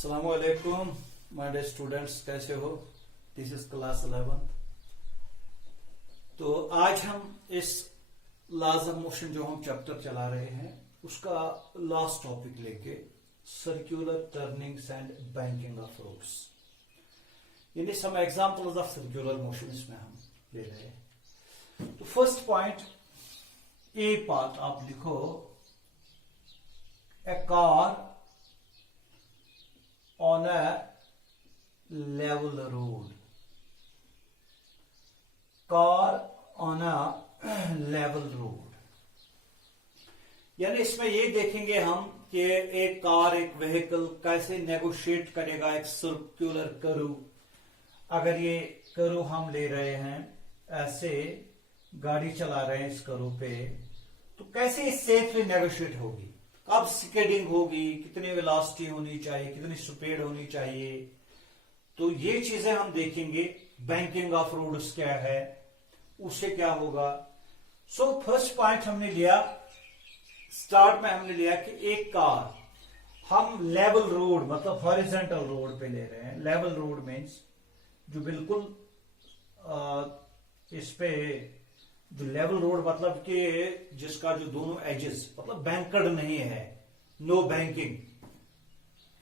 अस्सलामुअलैकुम my dear students, कैसे हो? This is class 11। तो आज हम इस लॉज ऑफ मोशन जो हम चैप्टर चला रहे हैं उसका लास्ट टॉपिक लेके circular turnings and banking of roads, यानी some examples of circular motion इसमें हम ले रहे हैं। तो फर्स्ट पॉइंट ए पार्ट आप लिखो, ए car on a level road, car on a level road, यानी इसमें ये देखेंगे हम कि एक कार, एक व्हीकल कैसे नेगोशिएट करेगा एक सर्कुलर कर्व। अगर ये कर्व हम ले रहे हैं, ऐसे गाड़ी चला रहे हैं इस कर्व पे, तो कैसे सेफली नेगोशिएट होगी, कब स्किडिंग होगी, कितनी वेलोसिटी होनी चाहिए, कितनी स्पीड होनी चाहिए। तो ये चीजें हम देखेंगे। बैंकिंग ऑफ रोड्स क्या है, उससे क्या होगा। सो फर्स्ट पॉइंट हमने लिया, स्टार्ट में हमने लिया कि एक कार हम लेवल रोड मतलब हॉरिजॉन्टल रोड पे ले रहे हैं। लेवल रोड मीन्स जो बिल्कुल इस पे जो लेवल रोड मतलब कि जिसका जो दोनों एजेस मतलब बैंकर्ड नहीं है, नो बैंकिंग।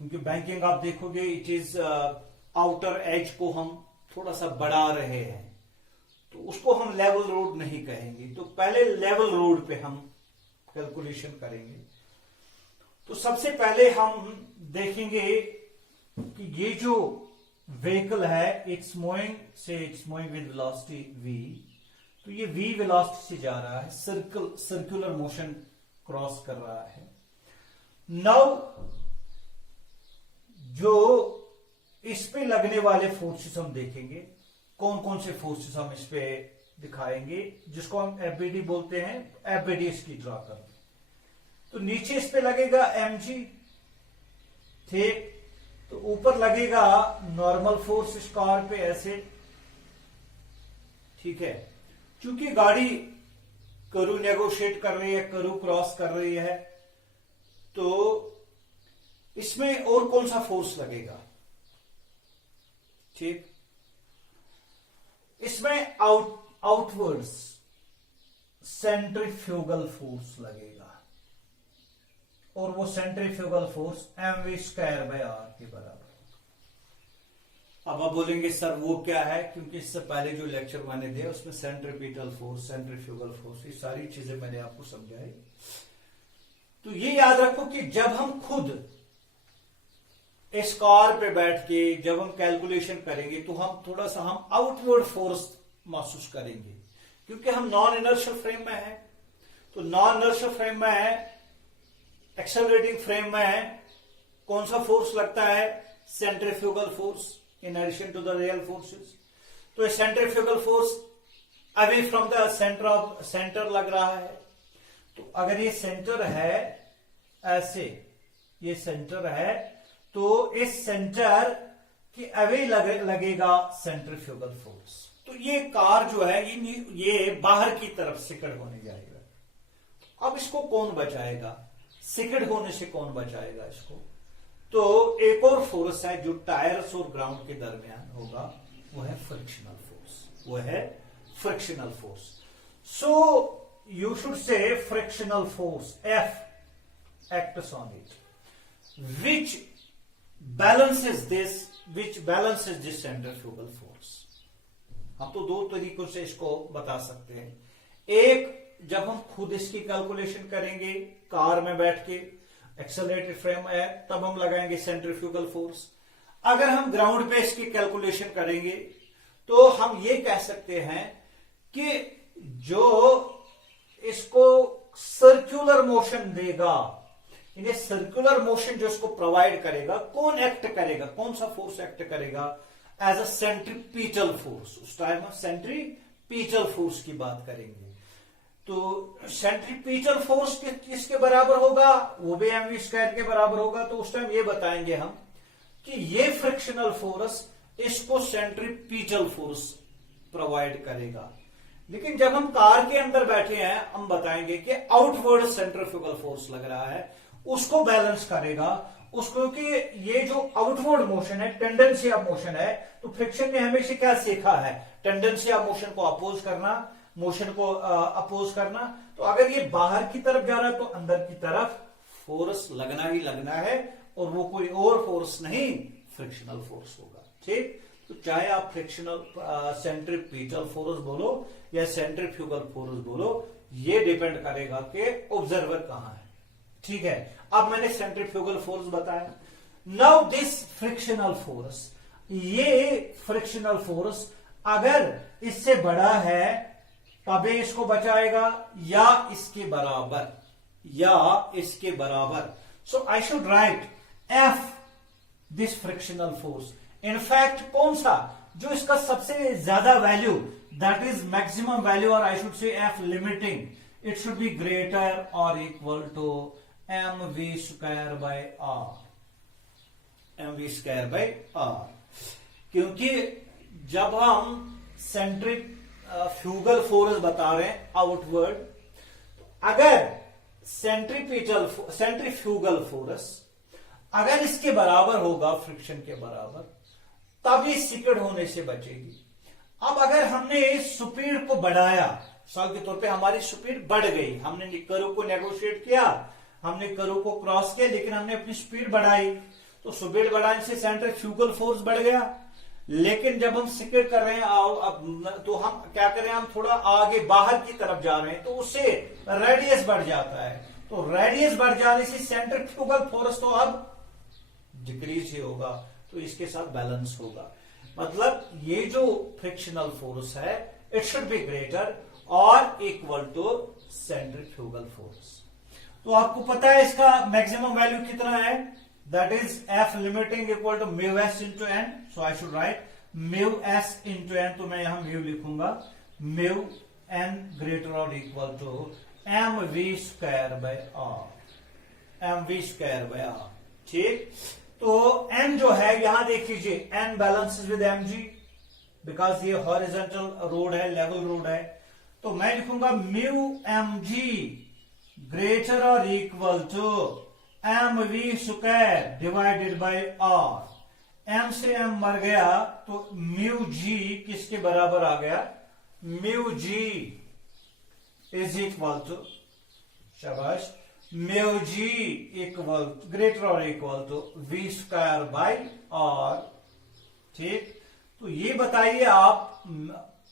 क्योंकि बैंकिंग आप देखोगे इट इज आउटर एज को हम थोड़ा सा बढ़ा रहे हैं, तो उसको हम लेवल रोड नहीं कहेंगे। तो पहले लेवल रोड पे हम कैलकुलेशन करेंगे। तो सबसे पहले हम देखेंगे कि ये जो व्हीकल है it's moving with velocity v, तो ये v वेलोसिटी से जा रहा है, सर्कुलर मोशन क्रॉस कर रहा है। नाउ जो इस पे लगने वाले फोर्सेस हम देखेंगे, कौन कौन से फोर्सेस हम इस पे दिखाएंगे, जिसको हम एफबीडी बोलते हैं। एफबीडी इसकी ड्रा कर, तो नीचे इस पे लगेगा mg, ठीक। तो ऊपर लगेगा नॉर्मल फोर्स इस कार पे ऐसे, ठीक है। क्योंकि गाड़ी कर्व नेगोशिएट कर रही है, कर्व क्रॉस कर रही है, तो इसमें और कौन सा फोर्स लगेगा, ठीक। इसमें आउटवर्ड्स सेंट्रीफ्यूगल फोर्स लगेगा, और वो सेंट्रीफ्यूगल फोर्स mv²/r के बराबर। अब आप बोलेंगे सर वो क्या है, क्योंकि इससे पहले जो लेक्चर मैंने दिया उसमें सेंट्रीपिटल फोर्स, सेंट्रीफ्यूगल फोर्स, ये सारी चीजें मैंने आपको समझाई। तो ये याद रखो कि जब हम खुद इस कार पे बैठ के जब हम कैलकुलेशन करेंगे तो हम थोड़ा सा हम आउटवर्ड फोर्स महसूस करेंगे, क्योंकि हम नॉन इनर्शियल फ्रेम में है। तो नॉन इनर्शियल फ्रेम में है, एक्सेलरेटिंग फ्रेम में है, कौन सा फोर्स लगता है, centrifugal force in addition to the real forces। तो ये centrifugal force away from the centre लग रहा है। तो अगर ये सेंटर है ऐसे, ये सेंटर है, तो इस सेंटर के अवे लगेगा सेंट्रीफ्यूगल फोर्स। तो ये कार जो है ये बाहर की तरफ सिकड़ होने जाएगा। अब इसको कौन बचाएगा, सिकड़ होने से कौन बचाएगा इसको। तो एक और फोर्स है जो टायर्स और ग्राउंड के दरमियान होगा, वो है फ्रिक्शनल फोर्स, वो है frictional force. So you should say frictional force F acts on it, which balances this centrifugal force। हम तो दो तरीकों से इसको बता सकते हैं। एक, जब हम खुद इसकी कैलकुलेशन करेंगे कार में बैठ के, एक्सेलरेटेड फ्रेम है, तब हम लगाएंगे सेंट्रीफ्यूगल फोर्स। अगर हम ग्राउंड पे इसकी कैलकुलेशन करेंगे तो हम ये कह सकते हैं कि जो इसको सर्कुलर मोशन देगा, इन्हें सर्कुलर मोशन जो इसको प्रोवाइड करेगा, कौन एक्ट करेगा, कौन सा फोर्स एक्ट करेगा, एज अ सेंट्रीपिटल फोर्स। उस टाइम हम सेंट्रीपिटल फोर्स की बात करेंगे। तो सेंट्रीपिटल फोर्स किसके बराबर होगा, वो भी mv² के बराबर होगा। तो उस टाइम ये बताएंगे हम कि ये फ्रिक्शनल फोर्स इसको सेंट्रीपिटल फोर्स प्रोवाइड करेगा। लेकिन जब हम कार के अंदर बैठे हैं, हम बताएंगे कि आउटवर्ड सेंट्रीफ्यूगल फोर्स लग रहा है, उसको बैलेंस करेगा उसको कि ये जो आउटवर्ड मोशन है, टेंडेंसी ऑफ मोशन है, तो फ्रिक्शन ने हमेशा क्या सीखा है, टेंडेंसी ऑफ मोशन को अपोज करना, मोशन को अपोज करना। तो अगर ये बाहर की तरफ जा रहा है तो अंदर की तरफ फोर्स लगना ही लगना है, और वो कोई और फोर्स नहीं, फ्रिक्शनल फोर्स होगा। ठीक, तो चाहे आप फ्रिक्शनल सेंट्रीपिटल फोर्स बोलो या सेंट्रीफ्यूगल फोर्स बोलो, ये डिपेंड करेगा कि ऑब्जर्वर कहां है। ठीक है, अब मैंने सेंट्रीफ्यूगल फोर्स बताया। नाउ दिस फ्रिक्शनल फोर्स, ये फ्रिक्शनल फोर्स अगर इससे बड़ा है तभी इसको बचाएगा, या इसके बराबर, या इसके बराबर। So I should write F this frictional force. In fact कौन सा, जो इसका सबसे ज्यादा value, that is maximum value, और I should say F limiting, it should be greater और equal to M V square by R, M V square by R. क्योंकि जब हम सेंट्रीफ्यूगल फोर्स बता रहे हैं आउटवर्ड, अगर सेंट्रीफ्यूगल फोर्स अगर इसके बराबर होगा, फ्रिक्शन के बराबर, तभी सिकड़ होने से बचेगी। अब अगर हमने स्पीड को बढ़ाया, मिसाल के तौर पे हमारी स्पीड बढ़ गई, हमने कर्व को नेगोशिएट किया, हमने कर्व को क्रॉस किया, लेकिन हमने अपनी स्पीड बढ़ाई, तो स्पीड बढ़ाने से सेंट्रीफ्यूगल फोर्स बढ़ गया। लेकिन जब हम सिकड़ कर रहे हैं तो हम क्या कर रहे हैं, हम थोड़ा आगे बाहर की तरफ जा रहे हैं, तो उससे रेडियस बढ़ जाता है। तो रेडियस बढ़ जाने से सेंट्रीफ्यूगल फोर्स तो अब डिक्रीज ही होगा, तो इसके साथ बैलेंस होगा। मतलब ये जो फ्रिक्शनल फोर्स है, इट शुड बी ग्रेटर और इक्वल टू सेंट्रीफ्यूगल फोर्स। तो आपको पता है इसका मैक्सिमम वैल्यू कितना है, that is F limiting equal to mu S into N. So I should write mu S into N, तो मैं यहां म्यू लिखूंगा, म्यू एन ग्रेटर और equal to M V square by R, M V square by R. ठीक, तो n जो है यहां देख लीजिए, n balances with mg, because ये हॉरिजॉन्टल रोड है, लेवल रोड है। तो मैं लिखूंगा म्यू mg ग्रेटर और equal to M V square divided by r। m से m मर गया, तो म्यू g किसके बराबर आ गया, mu g is equal to, शाबाश, म्यू जी इक्वल ग्रेटर और equal to v square by r. ठीक, तो ये बताइए आप,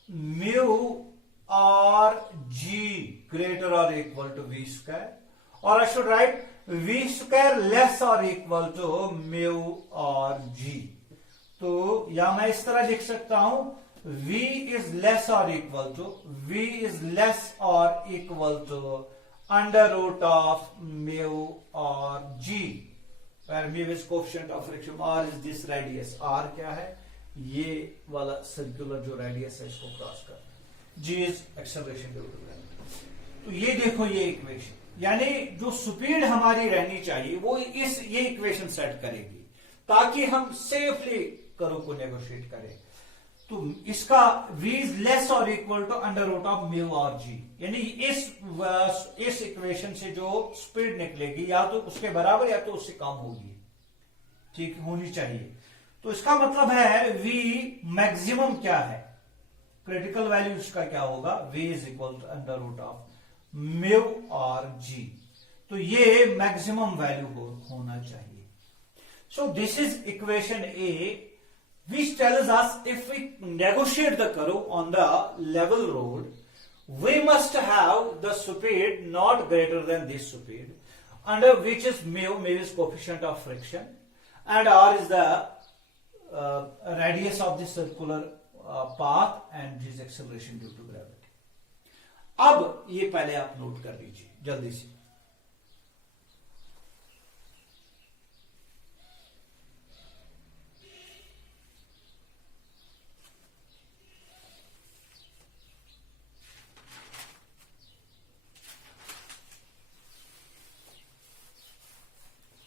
म्यू आर जी ग्रेटर और इक्वल टू वी स्क्वायर, और I should write v square less और equal to mu r g. तो या मैं इस तरह लिख सकता हूं, v इज लेस और equal to, v is less और equal to under root of mu और जी, where mu is coefficient of friction, r is this radius, r क्या है, ये वाला सर्कुलर जो रेडियस है इसको क्रॉस करना, g is acceleration due to gravity। तो ये देखो ये इक्वेशन, यानी जो स्पीड हमारी रहनी चाहिए वो ये इक्वेशन सेट करेगी, ताकि हम सेफली कर्व को नेगोशिएट करें। तो इसका v इज लेस और equal to under root of mu और जी, यानी इस इक्वेशन से जो स्पीड निकलेगी या तो उसके बराबर या तो उससे कम होगी, ठीक होनी चाहिए। तो इसका मतलब है v मैक्सिमम क्या है, क्रिटिकल वैल्यू इसका क्या होगा, v is equal to under root of mu और जी। तो ये मैक्सिमम वैल्यू होना चाहिए। So this is equation A, which tells us if we negotiate the curve on the level road, we must have the speed not greater than this speed, under which is mu is coefficient of friction, and r is the radius of the circular path, and g is acceleration due to gravity। अब ये पहले आप note कर लीजिए जल्दी से।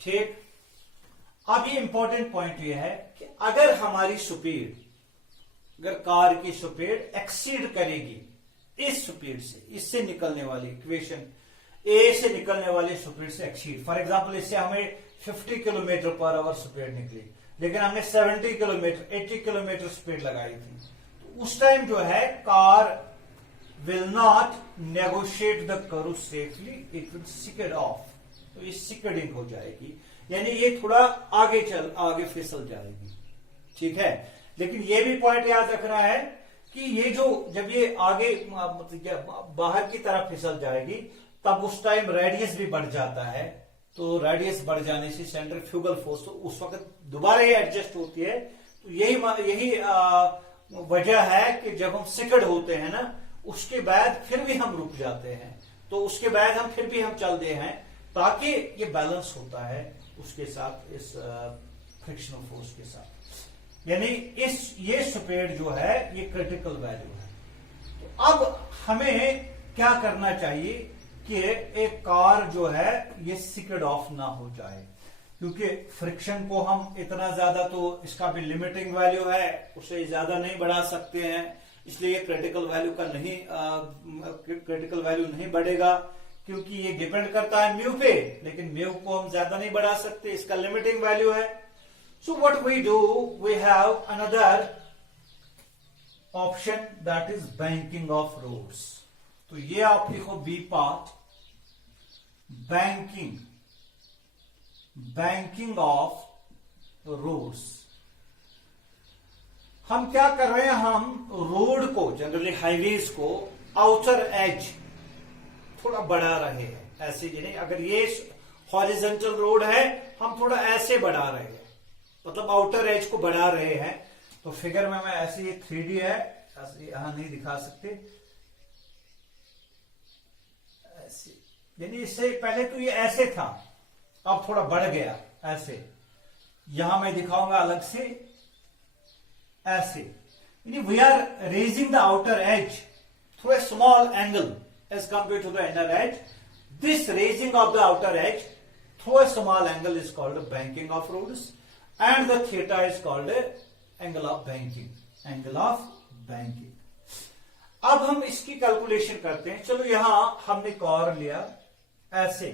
ठीक, अब ये इंपॉर्टेंट पॉइंट ये है कि अगर हमारी स्पीड, अगर कार की स्पीड एक्सीड करेगी इस स्पीड से, इससे निकलने वाली इक्वेशन, ए से निकलने वाले स्पीड से एक्सीड। फॉर एग्जाम्पल इससे हमें 50 किलोमीटर पर आवर स्पीड निकली, लेकिन हमने 70 किलोमीटर 80 किलोमीटर स्पीड लगाई थी, तो उस टाइम जो है car will not negotiate the curve safely, it will skid off. तो ये सिकडिंग हो जाएगी, यानी ये थोड़ा आगे फिसल जाएगी, ठीक है। लेकिन ये भी पॉइंट याद रखना है कि ये जो जब ये आगे बाहर की तरफ फिसल जाएगी तब उस टाइम रेडियस भी बढ़ जाता है, तो रेडियस बढ़ जाने से सेंट्रीफ्यूगल फोर्स तो उस वक्त दोबारा ही एडजस्ट होती है। तो यही वजह है कि जब हम सिकड़ होते हैं ना, उसके बाद फिर भी हम रुक जाते हैं, तो उसके बाद हम फिर भी हम चलते हैं, ताकि ये बैलेंस होता है उसके साथ, इस फ्रिक्शनल फोर्स के साथ। यानी ये स्पीड जो है ये क्रिटिकल वैल्यू है। तो अब हमें क्या करना चाहिए कि एक कार जो है ये सिकड ऑफ ना हो जाए, क्योंकि फ्रिक्शन को हम इतना ज्यादा, तो इसका भी लिमिटिंग वैल्यू है, उसे ज्यादा नहीं बढ़ा सकते हैं, इसलिए क्रिटिकल वैल्यू नहीं बढ़ेगा, क्योंकि ये डिपेंड करता है म्यू पे, लेकिन म्यू को हम ज्यादा नहीं बढ़ा सकते, इसका लिमिटिंग वैल्यू है। So what we do, we have another option that is banking of roads. तो ये आप लिखो B part, banking of roads. हम क्या कर रहे हैं, हम रोड को, जनरली हाईवेज को आउटर एज थोड़ा बढ़ा रहे हैं, ऐसे ही नहीं, अगर ये हॉरिजॉन्टल रोड है हम थोड़ा ऐसे बढ़ा रहे हैं, मतलब आउटर एज को बढ़ा रहे हैं। तो फिगर में मैं ऐसे, ये 3D है, ऐसे यहां नहीं दिखा सकते, ऐसे, यानी इससे पहले तो ये ऐसे था, अब थोड़ा बढ़ गया ऐसे, यहां मैं दिखाऊंगा अलग से, ऐसे, यानी we are raising the outer edge through a small angle as compared to the inner edge. This raising of the outer edge through a small angle is called a banking of rods, and the theta is called a angle of banking. अब हम इसकी calculation करते हैं। चलो यहां हमने car लिया ऐसे,